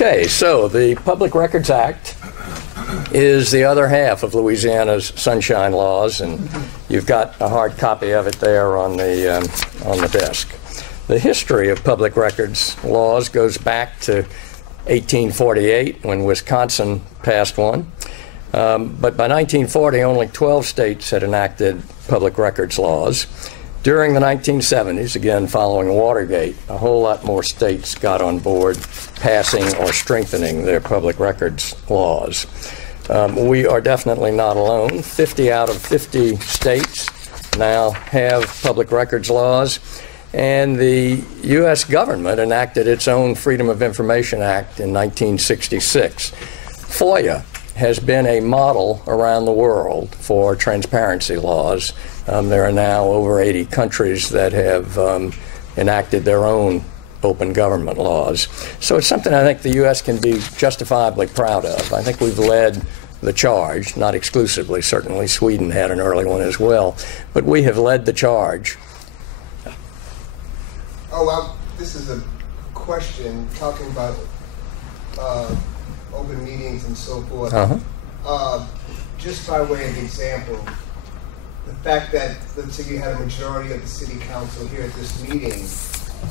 Okay, so the Public Records Act is the other half of Louisiana's sunshine laws, and you've got a hard copy of it there on the desk. The history of public records laws goes back to 1848 when Wisconsin passed one. But by 1940, only 12 states had enacted public records laws. During the 1970s, again following Watergate, a whole lot more states got on board passing or strengthening their public records laws. We are definitely not alone. 50 out of 50 states now have public records laws, and the U.S. government enacted its own Freedom of Information Act in 1966. FOIA has been a model around the world for transparency laws. There are now over 80 countries that have enacted their own open government laws. So it's something I think the U.S. can be justifiably proud of. I think we've led the charge, not exclusively. Certainly Sweden had an early one as well. But we have led the charge. Oh, well, this is a question talking about open meetings and so forth. Just by way of example, the fact that, let's say you had a majority of the city council here at this meeting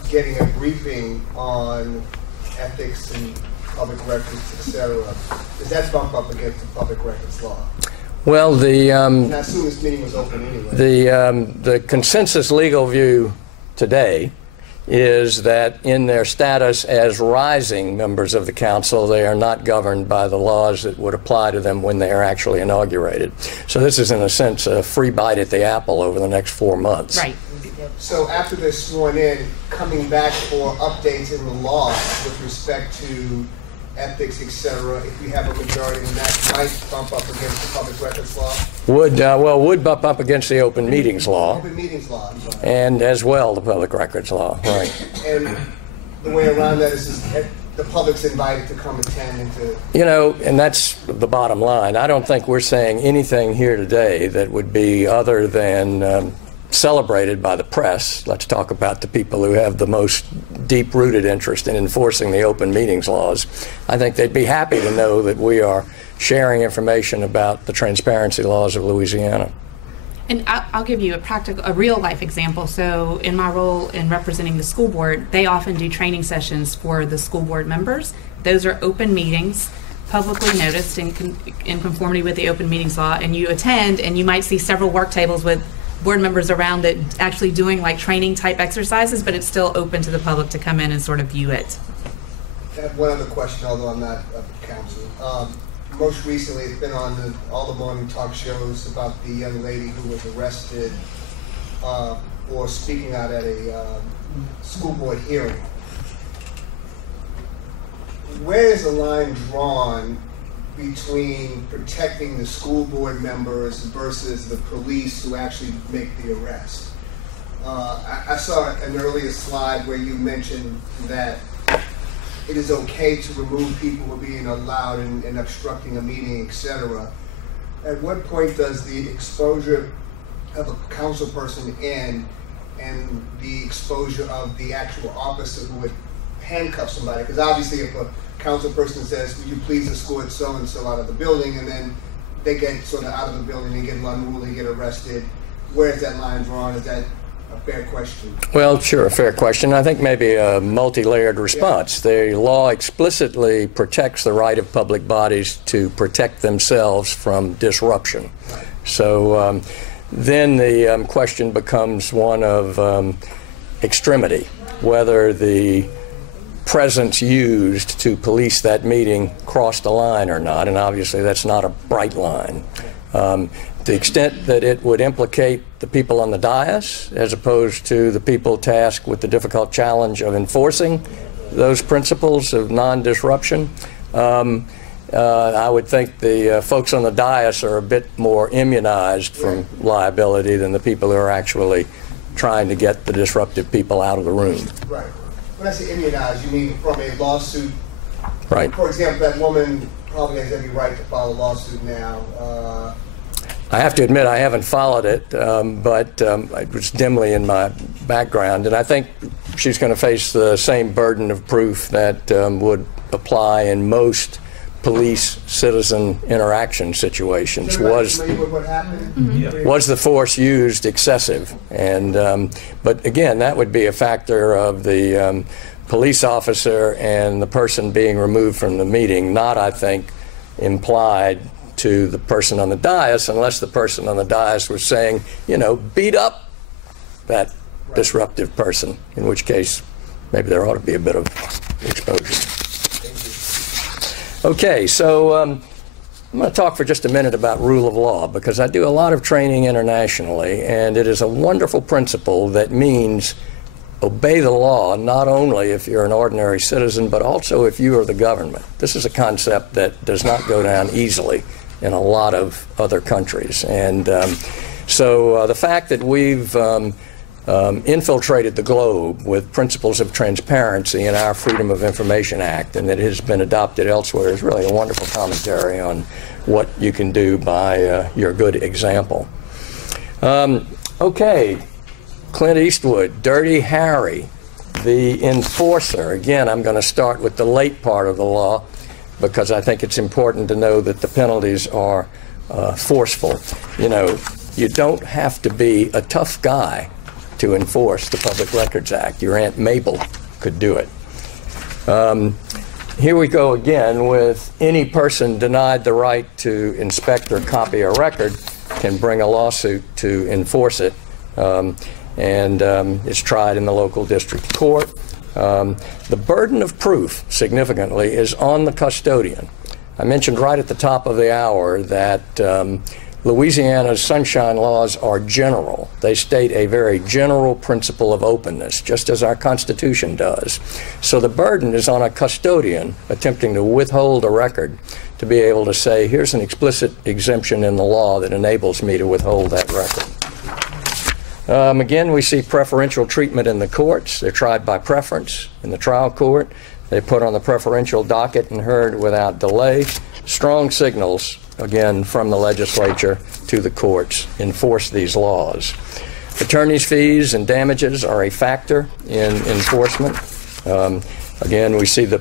getting a briefing on ethics and public records, etc., does that bump up against the public records law? Well, I assume this meeting was open anyway. The consensus legal view today is that in their status as rising members of the council, they are not governed by the laws that would apply to them when they are actually inaugurated. So this is, in a sense, a free bite at the apple over the next 4 months. Right. So after they're sworn in, coming back for updates in the law with respect to ethics, etc., if we have a majority, then that might bump up against the public records law? Would bump up against the open meetings law. Open meetings law, I'm sorry. And as well the public records law, right. And the way around that is the public's invited to come attend and to... You know, and that's the bottom line. I don't think we're saying anything here today that would be other than celebrated by the press. Let's talk about the people who have the most deep-rooted interest in enforcing the open meetings laws. I think they'd be happy to know that we are sharing information about the transparency laws of Louisiana. And I'll give you a real-life example. So in my role in representing the school board, they often do training sessions for the school board members. Those are open meetings, publicly noticed in conformity with the open meetings law, and you attend, and you might see several work tables with board members around it actually doing like training type exercises, but it's still open to the public to come in and sort of view it. I have one other question, although I'm not a counsel. Most recently, it's been on all the morning talk shows about the young lady who was arrested for speaking out at a school board hearing. Where is the line drawn between protecting the school board members versus the police who actually make the arrest? I saw an earlier slide where you mentioned that it is okay to remove people who are being allowed and obstructing a meeting, etc. At what point does the exposure of a council person end and the exposure of the actual officer who would handcuff somebody? Because obviously if a council person says, would you please escort so-and-so out of the building, and then they get sort of out of the building and get unruly, get arrested, where is that line drawn? Is that a fair question? Well, sure, a fair question. I think maybe a multi-layered response. Yeah. The law explicitly protects the right of public bodies to protect themselves from disruption. Right. So then the question becomes one of extremity, whether the presence used to police that meeting crossed a line or not, and obviously that's not a bright line. The extent that it would implicate the people on the dais as opposed to the people tasked with the difficult challenge of enforcing those principles of non-disruption, I would think the folks on the dais are a bit more immunized from liability than the people who are actually trying to get the disruptive people out of the room. Right. When I say immunized, you mean from a lawsuit? Right. For example, that woman probably has every right to file a lawsuit now. I have to admit I haven't followed it, but it was dimly in my background, and I think she's going to face the same burden of proof that would apply in most police-citizen interaction situations. Was the force used excessive? And but again, that would be a factor of the police officer and the person being removed from the meeting, not, I think, implied to the person on the dais, unless the person on the dais was saying, you know, beat up that disruptive person, in which case maybe there ought to be a bit of exposure. Okay, so I'm going to talk for just a minute about rule of law, because I do a lot of training internationally, and it is a wonderful principle that means obey the law, not only if you're an ordinary citizen, but also if you are the government. This is a concept that does not go down easily in a lot of other countries. And so the fact that we've infiltrated the globe with principles of transparency in our Freedom of Information Act, and that it has been adopted elsewhere, is really a wonderful commentary on what you can do by your good example. Okay, Clint Eastwood, Dirty Harry, the enforcer. Again, I'm going to start with the late part of the law, because I think it's important to know that the penalties are forceful. You know, you don't have to be a tough guy to enforce the Public Records Act. Your Aunt Mabel could do it. Here we go again with any person denied the right to inspect or copy a record can bring a lawsuit to enforce it, and it's tried in the local district court. The burden of proof, significantly, is on the custodian. I mentioned right at the top of the hour that Louisiana's sunshine laws are general. They state a very general principle of openness, just as our Constitution does. So the burden is on a custodian attempting to withhold a record to be able to say, here's an explicit exemption in the law that enables me to withhold that record. Again, we see preferential treatment in the courts. They're tried by preference in the trial court. They're put on the preferential docket and heard without delay. Strong signals, again, from the legislature to the courts enforce these laws. Attorney's fees and damages are a factor in enforcement. Again, we see the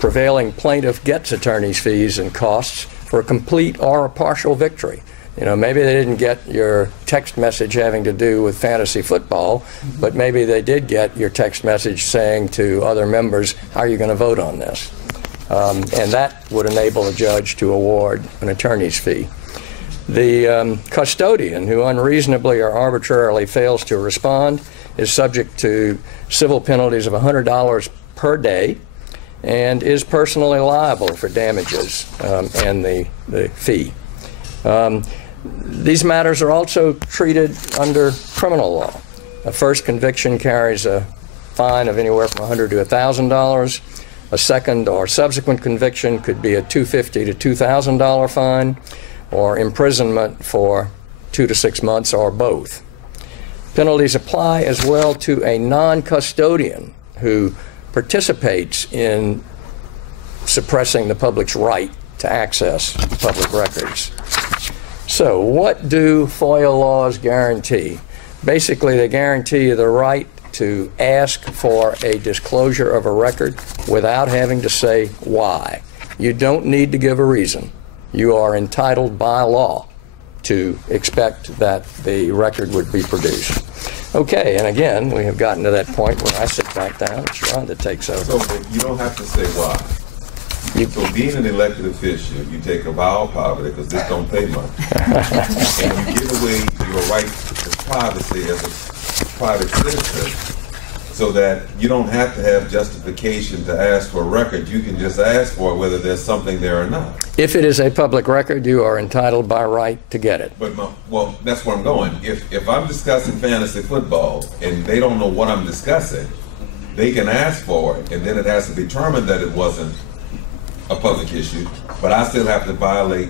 prevailing plaintiff gets attorney's fees and costs for a complete or a partial victory. You know, maybe they didn't get your text message having to do with fantasy football, but maybe they did get your text message saying to other members, how are you going to vote on this? And that would enable a judge to award an attorney's fee. The custodian who unreasonably or arbitrarily fails to respond is subject to civil penalties of $100 per day and is personally liable for damages and the fee. These matters are also treated under criminal law. A first conviction carries a fine of anywhere from $100 to $1,000. A second or subsequent conviction could be a $250 to $2,000 fine, or imprisonment for 2 to 6 months, or both. Penalties apply as well to a non-custodian who participates in suppressing the public's right to access public records. So what do FOIA laws guarantee? Basically, they guarantee the right to ask for a disclosure of a record without having to say why. You don't need to give a reason. You are entitled by law to expect that the record would be produced. Okay, and again, we have gotten to that point where I sit back down and Sharonda takes over. So you don't have to say why. So being an elected official, you take a vow of poverty, because this don't pay much. And you give away your right to privacy as a private citizen, so that you don't have to have justification to ask for a record. You can just ask for it whether there's something there or not. If it is a public record, you are entitled by right to get it. But well, that's where I'm going. If I'm discussing fantasy football and they don't know what I'm discussing, they can ask for it, and then it has to be determined that it wasn't a public issue, but I still have to violate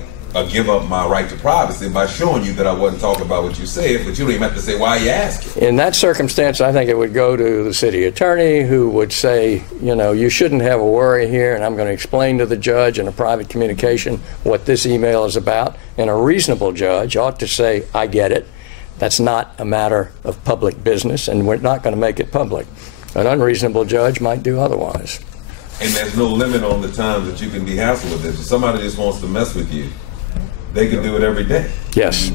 give up my right to privacy by showing you that I wasn't talking about what you said, but you don't even have to say why you asking. In that circumstance, I think it would go to the city attorney, who would say, you know, you shouldn't have a worry here, and I'm going to explain to the judge in a private communication what this email is about. And a reasonable judge ought to say, I get it. That's not a matter of public business, and we're not going to make it public. An unreasonable judge might do otherwise. And there's no limit on the time that you can be hassled with this. If somebody just wants to mess with you, they can do it every day. Yes.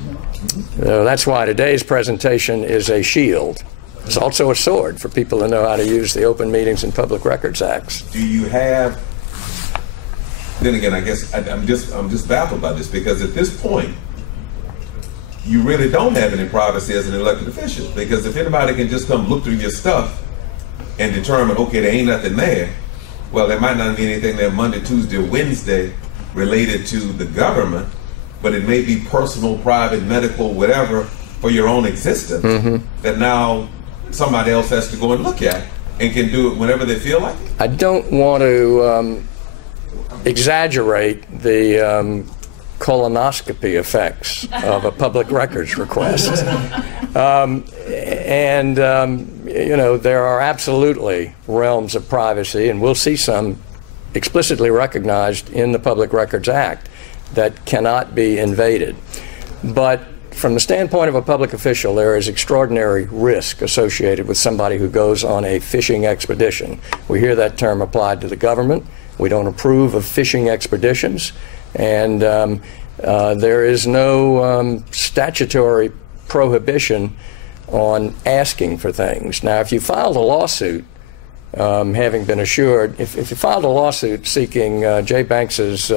That's why today's presentation is a shield. It's also a sword for people who know how to use the Open Meetings and Public Records Acts. Do you have, then again, I guess I'm just baffled by this, because at this point, you really don't have any privacy as an elected official, because if anybody can just come look through your stuff and determine, okay, there ain't nothing there, well, there might not be anything there Monday, Tuesday, or Wednesday related to the government, but it may be personal, private, medical, whatever, for your own existence, that now somebody else has to go and look at and can do it whenever they feel like it. I don't want to exaggerate the colonoscopy effects of a public records request. You know, there are absolutely realms of privacy, and we'll see some explicitly recognized in the Public Records Act that cannot be invaded. But from the standpoint of a public official, there is extraordinary risk associated with somebody who goes on a fishing expedition. We hear that term applied to the government. We don't approve of fishing expeditions, and there is no statutory prohibition on asking for things. Now, if you filed a lawsuit, having been assured, if you filed a lawsuit seeking Jay Banks's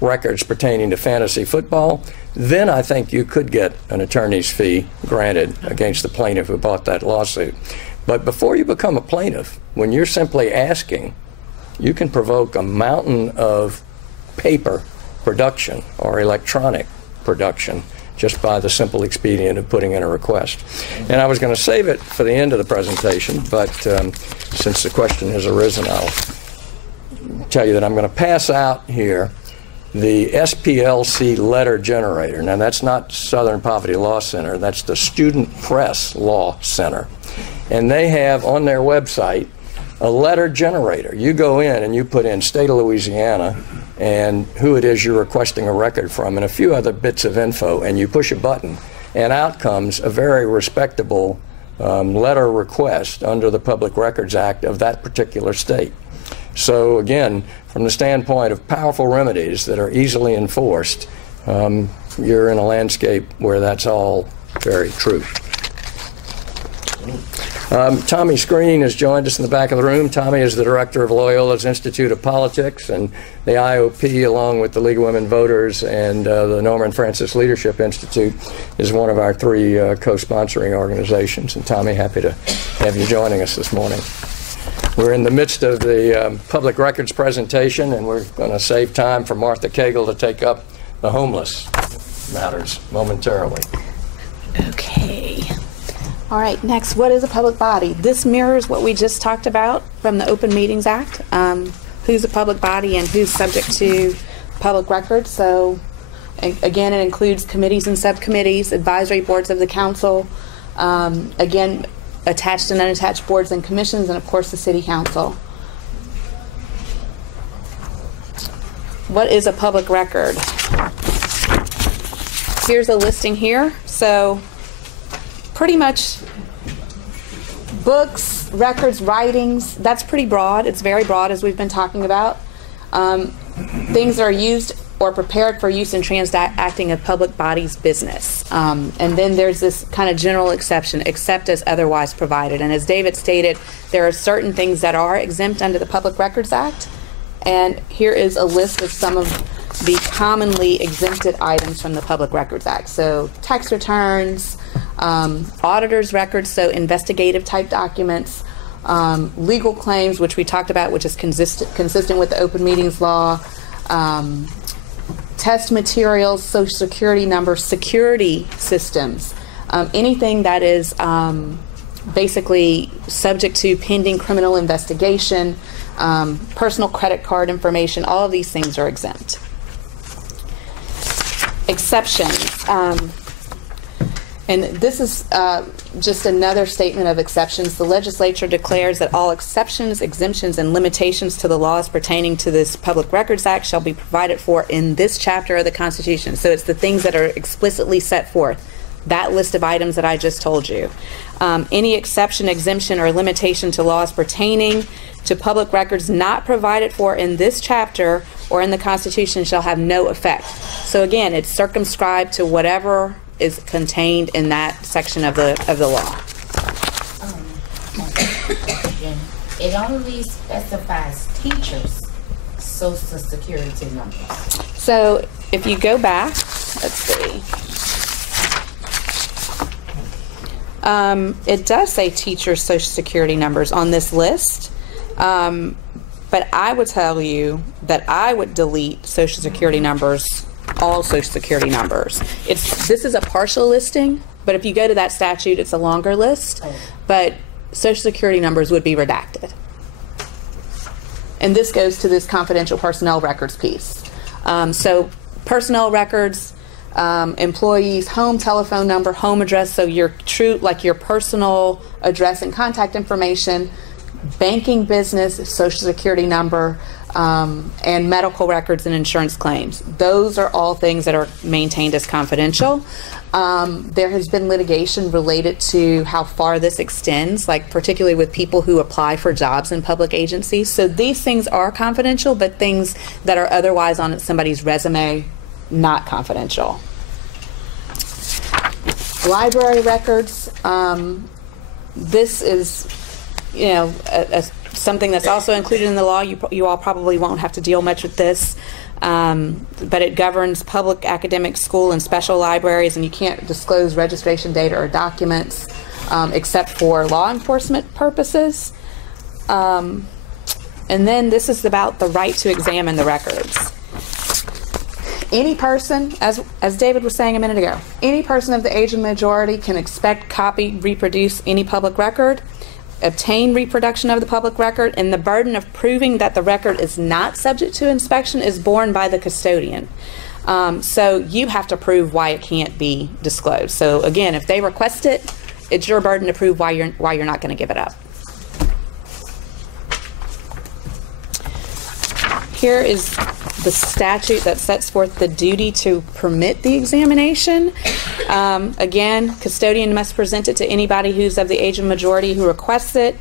records pertaining to fantasy football, then I think you could get an attorney's fee granted against the plaintiff who bought that lawsuit. But before you become a plaintiff, when you're simply asking, you can provoke a mountain of paper production or electronic production just by the simple expedient of putting in a request. And I was going to save it for the end of the presentation, but since the question has arisen, I'll tell you that I'm going to pass out here the SPLC letter generator. Now, that's not Southern Poverty Law Center. That's the Student Press Law Center. And they have on their website a letter generator. You go in and you put in state of Louisiana and who it is you're requesting a record from and a few other bits of info, and you push a button, and out comes a very respectable letter request under the Public Records Act of that particular state. So again, from the standpoint of powerful remedies that are easily enforced, you're in a landscape where that's all very true. Tommy Screen has joined us in the back of the room. Tommy is the director of Loyola's Institute of Politics, and the IOP, along with the League of Women Voters and the Norman Francis Leadership Institute, is one of our three co-sponsoring organizations. And Tommy, happy to have you joining us this morning. We're in the midst of the public records presentation, and we're going to save time for Martha Cagle to take up the homeless matters momentarily. Okay. All right, next, what is a public body? This mirrors what we just talked about from the Open Meetings Act, who's a public body and who's subject to public records. So, again, it includes committees and subcommittees, advisory boards of the council, again, attached and unattached boards and commissions, and, of course, the city council. What is a public record? Here's a listing here. So, pretty much books, records, writings, that's pretty broad. It's very broad, as we've been talking about. Things that are used or prepared for use in transacting a public body's business. And then there's this kind of general exception, except as otherwise provided. And as David stated, there are certain things that are exempt under the Public Records Act. And here is a list of some of the commonly exempted items from the Public Records Act. So tax returns, auditor's records, so investigative type documents, legal claims, which we talked about, which is consistent with the Open Meetings Law, test materials, social security numbers, security systems, anything that is basically subject to pending criminal investigation, personal credit card information, all of these things are exempt. Exceptions. And this is just another statement of exceptions. The legislature declares that all exceptions, exemptions, and limitations to the laws pertaining to this Public Records Act shall be provided for in this chapter of the Constitution. So it's the things that are explicitly set forth. That list of items that I just told you. Any exception, exemption, or limitation to laws pertaining to public records not provided for in this chapter or in the Constitution shall have no effect. So again, it's circumscribed to whatever is contained in that section of the law. It only specifies teachers' social security numbers. So if you go back, let's see. It does say teachers' social security numbers on this list, but I would tell you that I would delete social security numbers, all social security numbers. This is a partial listing, but if you go to that statute, it's a longer list, but social security numbers would be redacted. And this goes to this confidential personnel records piece. So personnel records, employees' home telephone number, home address, so your your personal address and contact information, banking business, social security number, and medical records and insurance claims. Those are all things that are maintained as confidential. There has been litigation related to how far this extends, like particularly with people who apply for jobs in public agencies. So these things are confidential, but things that are otherwise on somebody's resume, not confidential. Library records. This is, something that's also included in the law. You all probably won't have to deal much with this, but it governs public, academic, school, and special libraries, and you can't disclose registration data or documents except for law enforcement purposes. And then this is about the right to examine the records. Any person, as David was saying a minute ago, any person of the age of majority can expect, copy, reproduce any public record, obtain reproduction of the public record, and the burden of proving that the record is not subject to inspection is borne by the custodian. So you have to prove why it can't be disclosed. So again, if they request it, it's your burden to prove why you're not going to give it up. Here is the statute that sets forth the duty to permit the examination. Again, custodian must present it to anybody who's of the age of majority who requests it.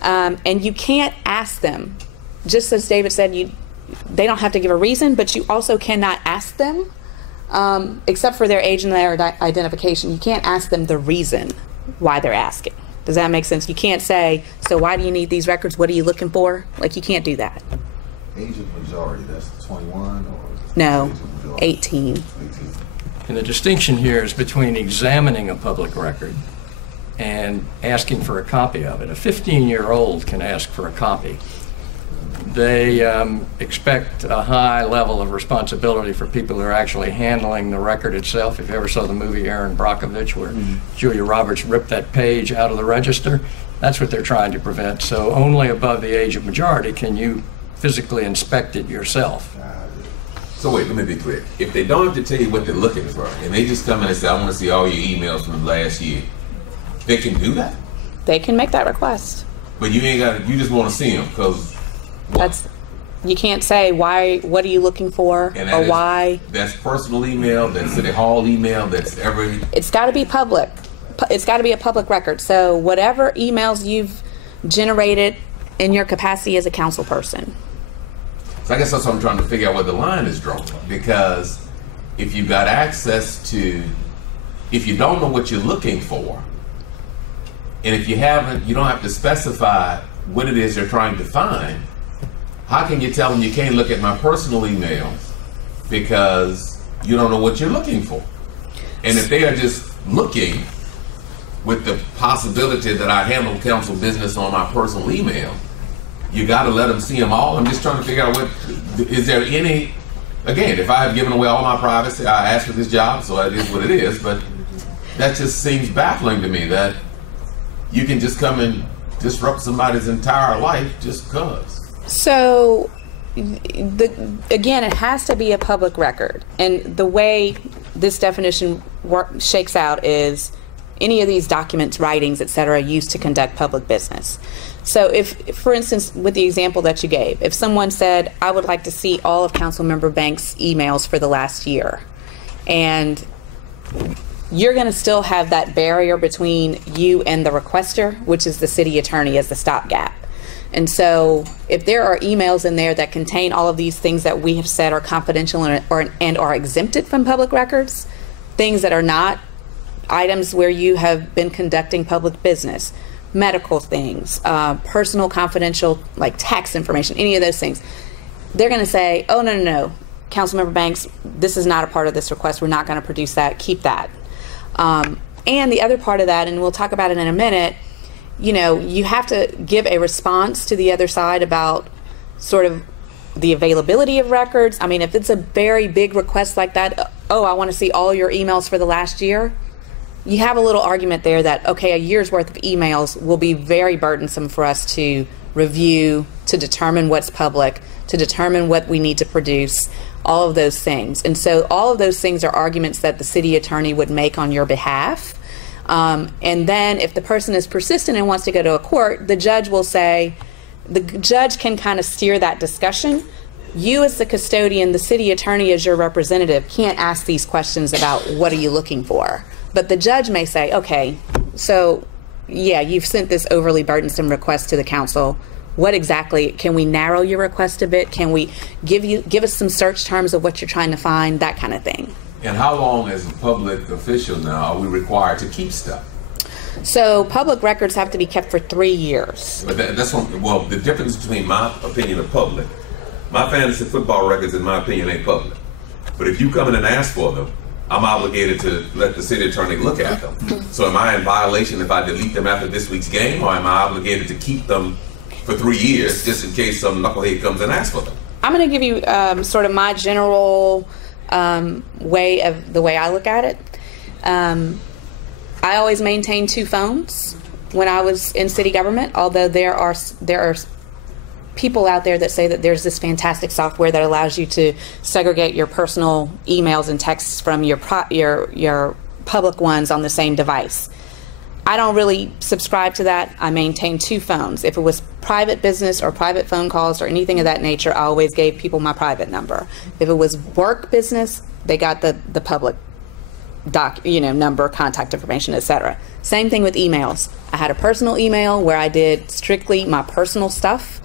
And you can't ask them. Just as David said, they don't have to give a reason, but you also cannot ask them, except for their age and their identification. You can't ask them the reason why they're asking. Does that make sense? You can't say, so why do you need these records? What are you looking for? Like, you can't do that. Age of majority, that's 21 or? No, 18. And the distinction here is between examining a public record and asking for a copy of it. A 15-year-old can ask for a copy. They expect a high level of responsibility for people who are actually handling the record itself. If you ever saw the movie Aaron Brockovich, where Julia Roberts ripped that page out of the register, that's what they're trying to prevent. So only above the age of majority can you physically inspect it yourself. So wait, let me be clear. If they don't have to tell you what they're looking for, and they just come in and say, I want to see all your emails from last year, they can do that? They can make that request. But you ain't got. You just want to see them because. You can't say why. What are you looking for, or why? That's personal email. That's City Hall email. That's every. It's got to be public. It's got to be a public record. So whatever emails you've generated in your capacity as a council person. So I guess that's what I'm trying to figure out where the line is drawn. Because if you've got access to, if you don't know what you're looking for, and if you haven't, you don't have to specify what it is you're trying to find. How can you tell them you can't look at my personal emails because you don't know what you're looking for? And if they are just looking with the possibility that I handle council business on my personal email, you got to let them see them all. I'm just trying to figure out is there any, again, if I have given away all my privacy, I asked for this job, so it is what it is, but that just seems baffling to me that you can just come and disrupt somebody's entire life just because. So, again, it has to be a public record. And the way this definition shakes out is any of these documents, writings, et cetera, used to conduct public business. So if, for instance, with the example that you gave, if someone said, I would like to see all of Councilmember Banks' emails for the last year, and you're going to still have that barrier between you and the requester, which is the city attorney as the stopgap. And so if there are emails in there that contain all of these things that we have said are confidential and are exempted from public records, things that are not items where you have been conducting public business, medical things, personal confidential, like tax information, any of those things, they're going to say, oh, no, Councilmember Banks, this is not a part of this request. We're not going to produce that. Keep that. And the other part of that, and we'll talk about it in a minute, you know, you have to give a response to the other side about sort of the availability of records. I mean, if it's a very big request like that, oh, I want to see all your emails for the last year, you have a little argument there that, okay, a year's worth of emails will be very burdensome for us to review, to determine what's public, to determine what we need to produce, all of those things. And so all of those things are arguments that the city attorney would make on your behalf. And then if the person is persistent and wants to go to a court, the judge will say, the judge can kind of steer that discussion. You as the custodian, the city attorney as your representative, can't ask these questions about what are you looking for. But the judge may say, okay, so yeah, you've sent this overly burdensome request to the council. What exactly, can we narrow your request a bit? Can we give us some search terms of what you're trying to find, that kind of thing. And how long as a public official now are we required to keep stuff? So public records have to be kept for 3 years. But that's what, well, the difference between my opinion of public, my fantasy football records in my opinion ain't public. But if you come in and ask for them, I'm obligated to let the city attorney look at them. So am I in violation if I delete them after this week's game, or am I obligated to keep them for 3 years just in case some knucklehead comes and asks for them? I'm going to give you sort of my general way I look at it. I always maintained 2 phones when I was in city government, although there are people out there that say that there's this fantastic software that allows you to segregate your personal emails and texts from your public ones on the same device. I don't really subscribe to that. I maintain 2 phones. If it was private business or private phone calls or anything of that nature, I always gave people my private number. If it was work business, they got the public number, contact information, etc. Same thing with emails. I had a personal email where I did strictly my personal stuff.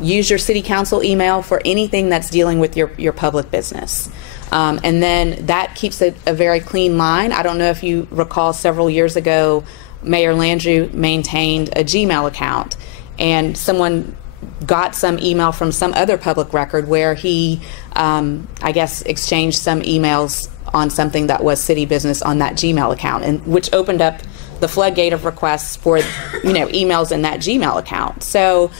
Use your city council email for anything that's dealing with your public business. And then that keeps a very clean line. I don't know if you recall, several years ago, Mayor Landrieu maintained a Gmail account, and someone got some email from some other public record where he, I guess, exchanged some emails on something that was city business on that Gmail account, and which opened up the floodgate of requests for, emails in that Gmail account. So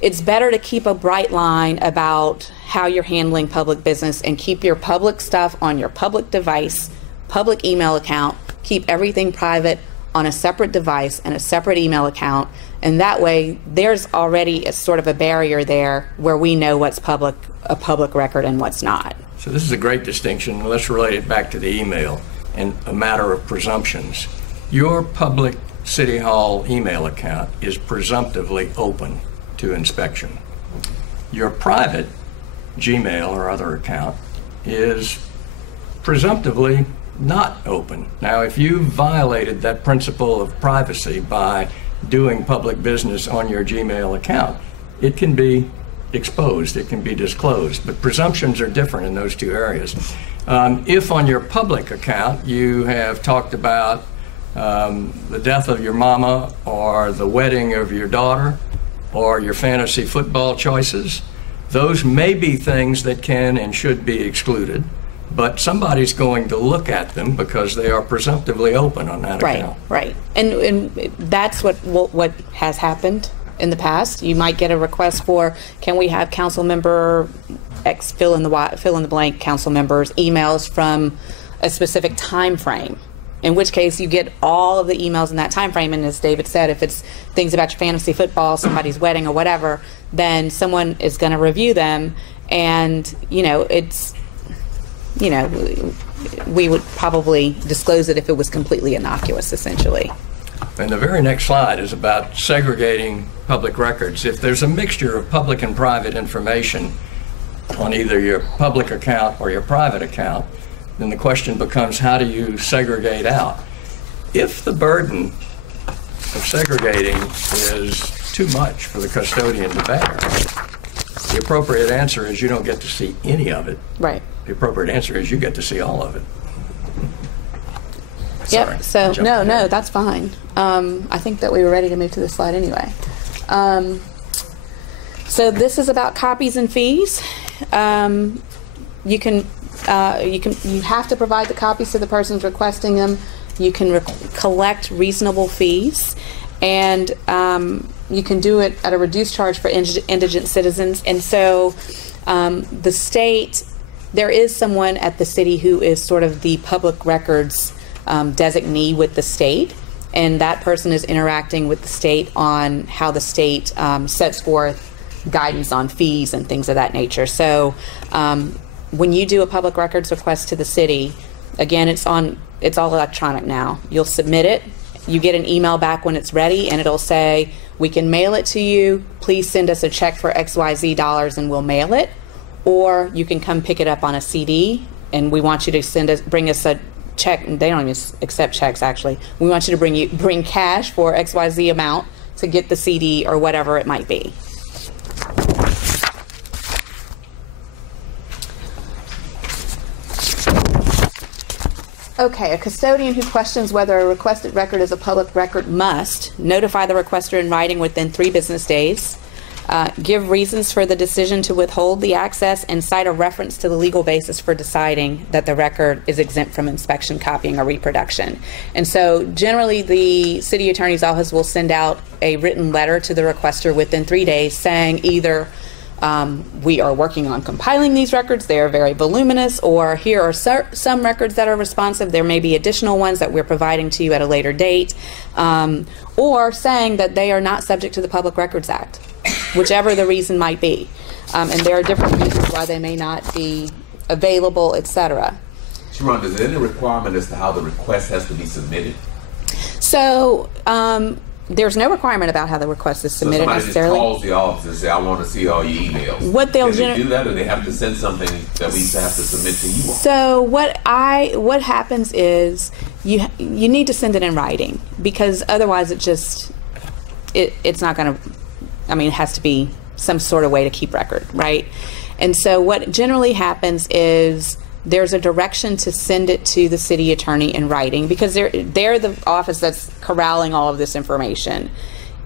it's better to keep a bright line about how you're handling public business and keep your public stuff on your public device, public email account, keep everything private on a separate device and a separate email account. And that way there's already a sort of a barrier there where we know what's a public record and what's not. So this is a great distinction. Let's relate it back to the email and a matter of presumptions. Your public City Hall email account is presumptively open to inspection. Your private Gmail or other account is presumptively not open. Now, if you violated that principle of privacy by doing public business on your Gmail account, it can be exposed, it can be disclosed, but presumptions are different in those 2 areas. If on your public account you have talked about the death of your mama or the wedding of your daughter or your fantasy football choices, those may be things that can and should be excluded, but somebody's going to look at them because they are presumptively open on that account. Right. And that's what has happened in the past. You might get a request for, can we have council member X, fill in the blank council members' emails from a specific time frame, in which case you get all of the emails in that time frame. And as David said, if it's things about your fantasy football, somebody's wedding or whatever, then someone is going to review them. And you know, we would probably disclose it if it was completely innocuous, essentially. And the very next slide is about segregating public records. If there's a mixture of public and private information on either your public account or your private account, then the question becomes, how do you segregate out? If the burden of segregating is too much for the custodian to bear, the appropriate answer is you don't get to see any of it. Right. The appropriate answer is you get to see all of it. Sorry, Yep, so, no, that's fine. I think that we were ready to move to this slide anyway. So this is about copies and fees. You have to provide the copies to the persons requesting them. You can collect reasonable fees, and you can do it at a reduced charge for indigent citizens. And so the state, there is someone at the city who is sort of the public records designee with the state, and that person is interacting with the state on how the state sets forth guidance on fees and things of that nature. So when you do a public records request to the city, again, it's all electronic now. You'll submit it, you get an email back when it's ready, and it'll say, we can mail it to you, please send us a check for XYZ dollars and we'll mail it, or you can come pick it up on a CD, and we want you to bring us a check. They don't even accept checks, actually. We want you to bring cash for XYZ amount to get the CD or whatever it might be. Okay, a custodian who questions whether a requested record is a public record must notify the requester in writing within 3 business days, give reasons for the decision to withhold the access, and cite a reference to the legal basis for deciding that the record is exempt from inspection, copying, or reproduction. And so generally the city attorney's office will send out a written letter to the requester within 3 days saying either we are working on compiling these records, they are very voluminous, or here are some records that are responsive, there may be additional ones that we're providing to you at a later date, or saying that they are not subject to the Public Records Act, whichever the reason might be. And there are different reasons why they may not be available, etc. Sharonda, is there any requirement as to how the request has to be submitted? So, there's no requirement about how the request is submitted, so necessarily. Just calls the office and say, I want to see all your emails. What they'll Can they do that, or they have to send something that we have to submit to you all? So what happens is you need to send it in writing, because otherwise it's not going to, I mean, it has to be some sort of way to keep record, right? And so what generally happens is there's a direction to send it to the city attorney in writing, because they're the office that's corralling all of this information.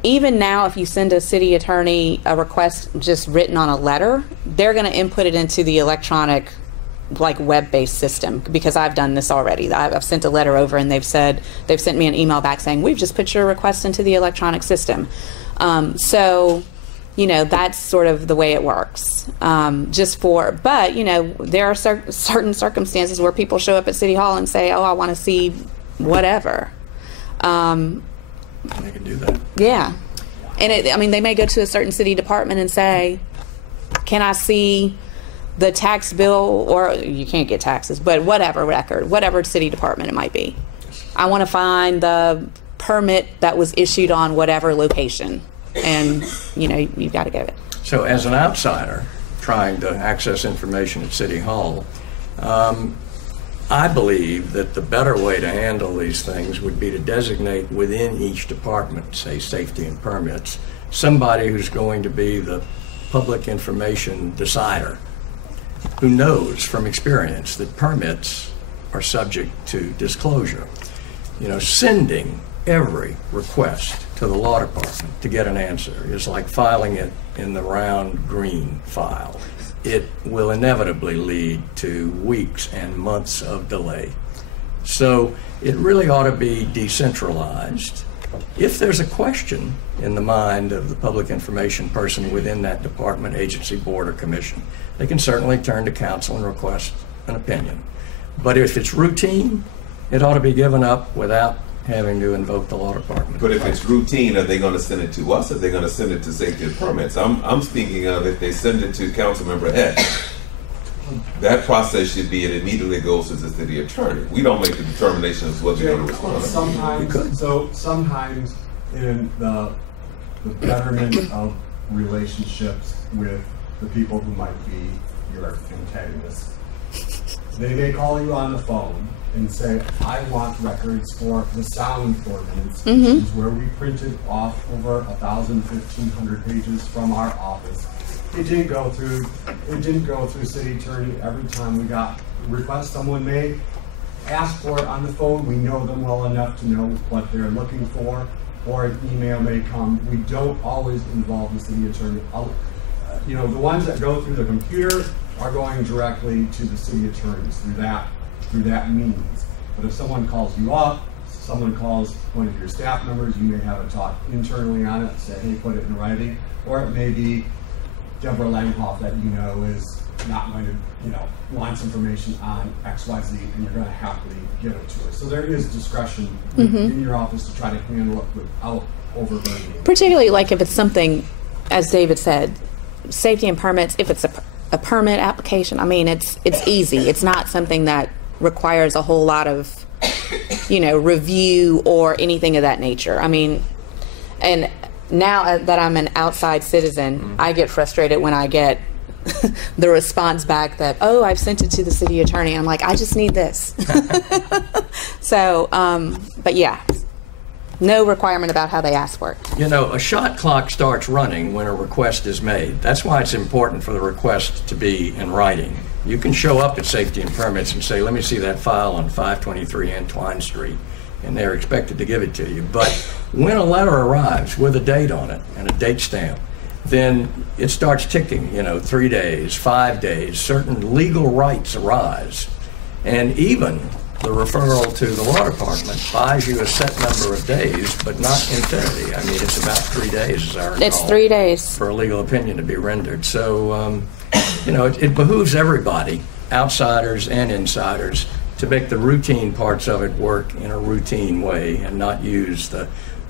Even now, if you send a city attorney a request just written on a letter, they're going to input it into the electronic, like, web-based system, because I've done this already. I've sent a letter over, and they've sent me an email back saying, we've just put your request into the electronic system. So, you know, that's sort of the way it works. But, you know, there are certain circumstances where people show up at City Hall and say, oh, I want to see whatever. They can do that. Yeah. And I mean, they may go to a certain city department and say, can I see the tax bill, or you can't get taxes, but whatever record, whatever city department it might be. I want to find the permit that was issued on whatever location. And, you know, you've got to get it. So as an outsider trying to access information at City Hall, I believe that the better way to handle these things would be to designate within each department, say safety and permits, somebody who's going to be the public information decider, who knows from experience that permits are subject to disclosure. You know, sending every request to the law department to get an answer is like filing it in the round green file. It will inevitably lead to weeks and months of delay. So it really ought to be decentralized. If there's a question in the mind of the public information person within that department, agency, board, or commission, they can certainly turn to counsel and request an opinion. But if it's routine, it ought to be given up without having to invoke the law department. But if it's routine, are they going to send it to us, or are they going to send it to safety and permits? I'm speaking of if they send it to Councilmember X, that process should be it immediately goes to the city attorney. We don't make the determinations whether you're going to respond. Sometimes in the betterment of relationships with the people who might be your antagonists, they may call you on the phone and say, I want records for the sound ordinance, which is where we printed off over 1,500 pages from our office. It didn't go through city attorney every time we got requests. Someone may ask for it on the phone. We know them well enough to know what they're looking for, or an email may come. We don't always involve the city attorney. The ones that go through the computer are going directly to the city attorneys through that means. But if someone calls you up, someone calls one of your staff members, you may have a talk internally on it, say, hey, put it in writing, or it may be Deborah Langhoff that is not going to, wants information on XYZ, and you're going to happily give it to her. So there is discretion in your office to try to handle it without overburdening. Particularly like if it's something, as David said, safety and permits, if it's a permit application, I mean, it's easy. It's not something that requires a whole lot of, review or anything of that nature. I mean, and now that I'm an outside citizen, I get frustrated when I get the response back that, oh, I've sent it to the city attorney. I'm like, I just need this. So, but yeah, no requirement about how they ask for it. A shot clock starts running when a request is made. That's why it's important for the request to be in writing. You can show up at Safety and Permits and say, let me see that file on 523 Antoine Street, and they're expected to give it to you. But when a letter arrives with a date on it and a date stamp, then it starts ticking, 3 days, 5 days, certain legal rights arise. And even the referral to the law department buys you a set number of days, but not infinity. I mean, it's about 3 days, as I recall. It's 3 days. For a legal opinion to be rendered. So, it behooves everybody, outsiders and insiders, to make the routine parts of it work in a routine way and not use the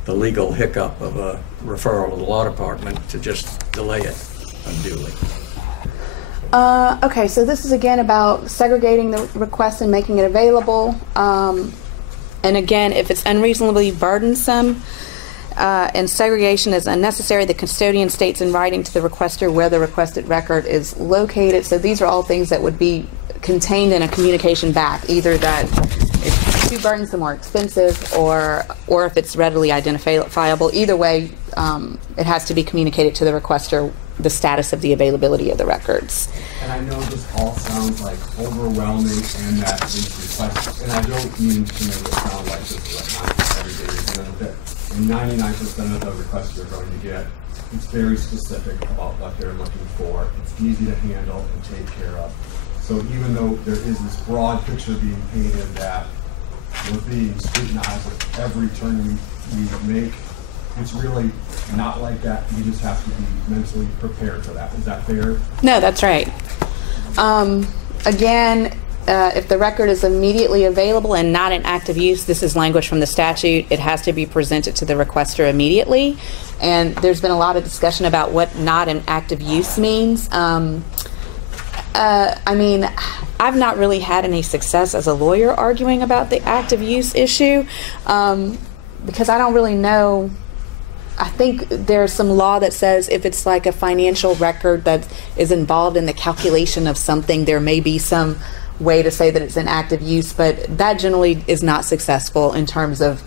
legal hiccup of a referral to the law department to just delay it unduly. Okay, so this is again about segregating the request and making it available. And again, if it's unreasonably burdensome and segregation is unnecessary, the custodian states in writing to the requester where the requested record is located. So these are all things that would be contained in a communication back, either that it's too burdensome or expensive, or if it's readily identifiable. Either way, it has to be communicated to the requester the status of the availability of the records. And I know this all sounds like overwhelming and that these requests, and I don't mean to make it sound like this is not every day you're going to get. And 99% of the requests you're going to get, it's very specific about what they're looking for. It's easy to handle and take care of. So even though there is this broad picture being painted that we're being scrutinized at every turn we make, it's really not like that. You just have to be mentally prepared for that. Is that fair? No, that's right. Again, if the record is immediately available and not in active use, this is language from the statute. It has to be presented to the requester immediately. And there's been a lot of discussion about what not in active use means. I mean, I've not really had any success as a lawyer arguing about the active use issue because I don't really know. I think there's some law that says if it's like a financial record that is involved in the calculation of something, there may be some way to say that it's in active use, but that generally is not successful in terms of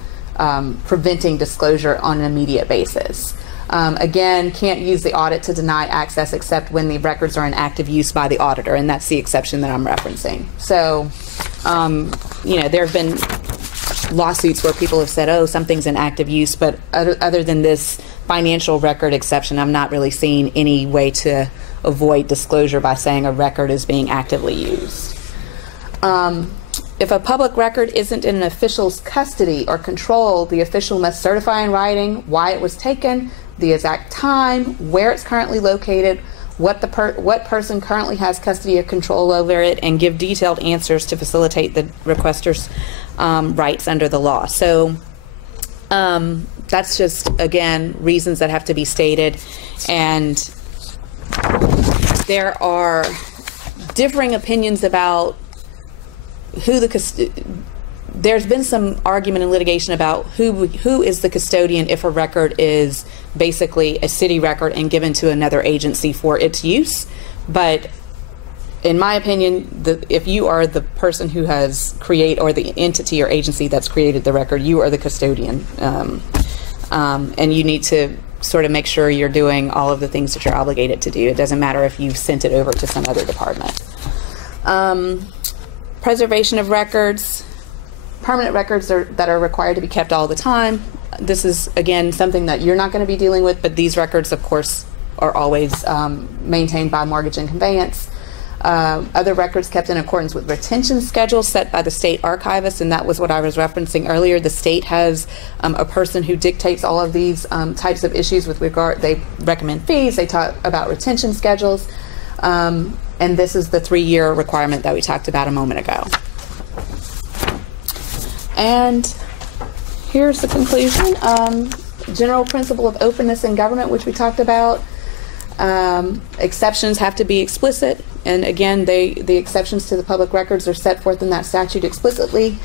preventing disclosure on an immediate basis. Again, can't use the audit to deny access except when the records are in active use by the auditor, and that's the exception that I'm referencing. So, there have been lawsuits where people have said, oh, something's in active use, but other than this financial record exception, I'm not really seeing any way to avoid disclosure by saying a record is being actively used. If a public record isn't in an official's custody or control, the official must certify in writing why it was taken, the exact time, where it's currently located, what person currently has custody or control over it, and give detailed answers to facilitate the requester's rights under the law. So that's just, again, reasons that have to be stated. And there are differing opinions about who there's been some argument and litigation about who is the custodian if a record is basically a city record and given to another agency for its use. But in my opinion, if you are the person who has or the entity or agency that's created the record, you are the custodian. And you need to sort of make sure you're doing all of the things that you're obligated to do. It doesn't matter if you've sent it over to some other department. Preservation of records, permanent records that are required to be kept all the time. This is, again, something that you're not going to be dealing with, but these records, of course, are always maintained by mortgage and conveyance. Other records kept in accordance with retention schedules set by the state archivist, and that was what I was referencing earlier. The state has a person who dictates all of these types of issues with regard. They recommend fees, they talk about retention schedules, and this is the 3-year requirement that we talked about a moment ago. And here's the conclusion. General principle of openness in government, which we talked about. Exceptions have to be explicit, and again, the exceptions to the public records are set forth in that statute explicitly,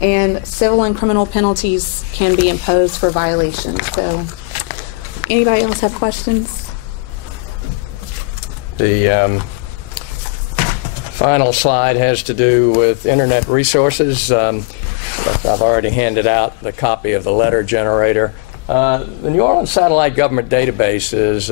and civil and criminal penalties can be imposed for violations. So, anybody else have questions? The final slide has to do with internet resources. I've already handed out the copy of the letter generator. The New Orleans Satellite Government Database is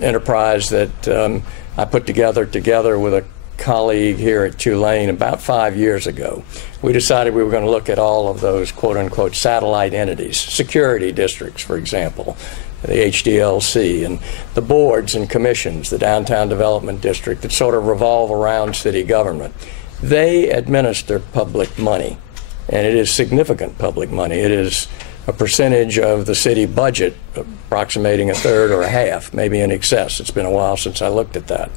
enterprise that I put together with a colleague here at Tulane about 5 years ago. We decided we were going to look at all of those quote-unquote satellite entities, security districts, for example, the HDLC, and the boards and commissions, the Downtown Development District, that sort of revolve around city government. They administer public money, and it is significant public money. It is a percentage of the city budget, approximating a third or a half, maybe in excess. It's been a while since I looked at that.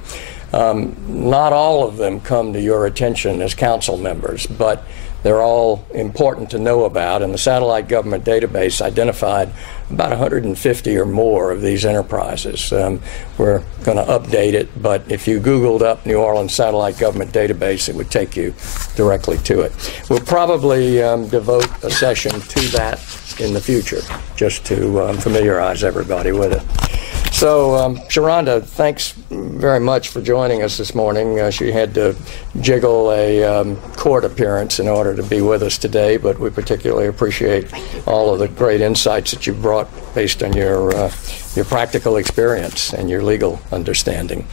Not all of them come to your attention as council members, but they're all important to know about, and the Satellite Government Database identified about 150 or more of these enterprises. We're going to update it, but if you Googled up New Orleans Satellite Government Database, it would take you directly to it. We'll probably devote a session to that in the future, just to familiarize everybody with it. So, Sharonda, thanks very much for joining us this morning. She had to jiggle a court appearance in order to be with us today, but we particularly appreciate all of the great insights that you brought based on your practical experience and your legal understanding.